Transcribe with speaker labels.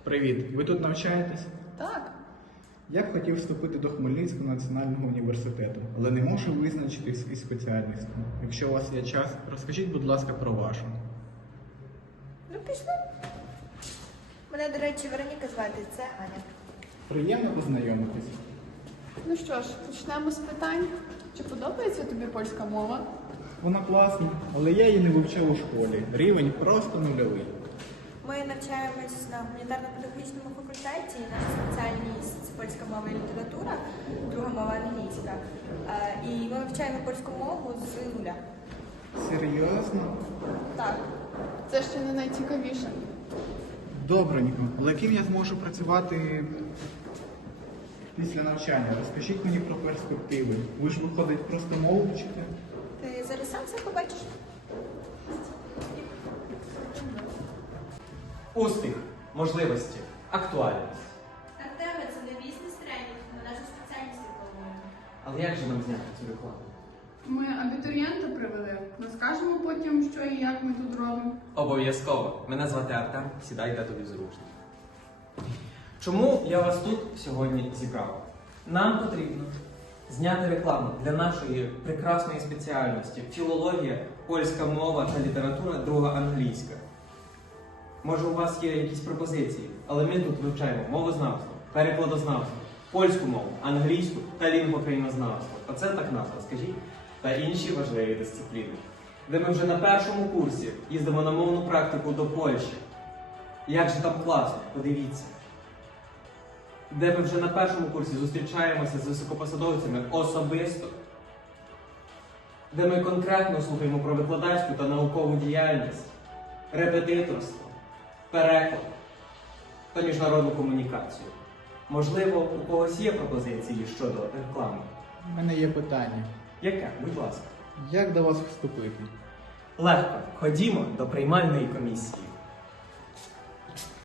Speaker 1: Привіт, ви тут навчаєтесь?
Speaker 2: Так.
Speaker 1: Я б хотів вступити до Хмельницького національного університету, але не можу визначитись із спеціальністю. Якщо у вас є час, розкажіть, будь ласка, про вашу.
Speaker 3: Ну, пішли. Мене, до речі, Вероніка звати, це Аня.
Speaker 1: Приємно познайомитись.
Speaker 2: Ну що ж, почнемо з питань. Чи подобається тобі польська мова?
Speaker 1: Вона класна, але я її не вивчав у школі. Рівень просто нульовий.
Speaker 3: Ми навчаємось на гуманітарно-педагогічному факультеті, наша спеціальність польська мова і література, друга мова англійська. І ми вивчаємо польську мову з нуля.
Speaker 1: Серйозно?
Speaker 3: Так.
Speaker 2: Це ще не найцікавіше.
Speaker 1: Добренько. Але ким я зможу працювати після навчання? Розкажіть мені про перспективи. Ви ж, виходить, просто мову вчите?
Speaker 3: Ти зараз сам все побачиш?
Speaker 4: Успіх, можливості, актуальність.
Speaker 3: Артеме, це не бізнес-тренінг, на нашу спеціальність рекламуємо.
Speaker 4: Але як же нам зняти цю рекламу?
Speaker 2: Ми абітурієнта привели. Розкажемо потім, що і як ми тут робимо.
Speaker 4: Обов'язково. Мене звати Артем, сідайте тобі зручно. Чому я вас тут сьогодні зібрав? Нам потрібно зняти рекламу для нашої прекрасної спеціальності філологія, польська мова та література, друга англійська. Може, у вас є якісь пропозиції, але ми тут вивчаємо мовознавство, перекладознавство, польську мову, англійську та лінгвокраїнознавство. Оце так назва, скажіть, та інші важливі дисципліни. Де ми вже на першому курсі їздимо на мовну практику до Польщі. Як же там класно, подивіться. Де ми вже на першому курсі зустрічаємося з високопосадовцями особисто. Де ми конкретно слухаємо про викладацьку та наукову діяльність, репетиторство, переклад та міжнародну комунікацію. Можливо, у когось є пропозиції щодо реклами?
Speaker 1: У мене є питання.
Speaker 4: Яке? Будь ласка.
Speaker 1: Як до вас вступити?
Speaker 4: Легко. Ходімо до приймальної комісії.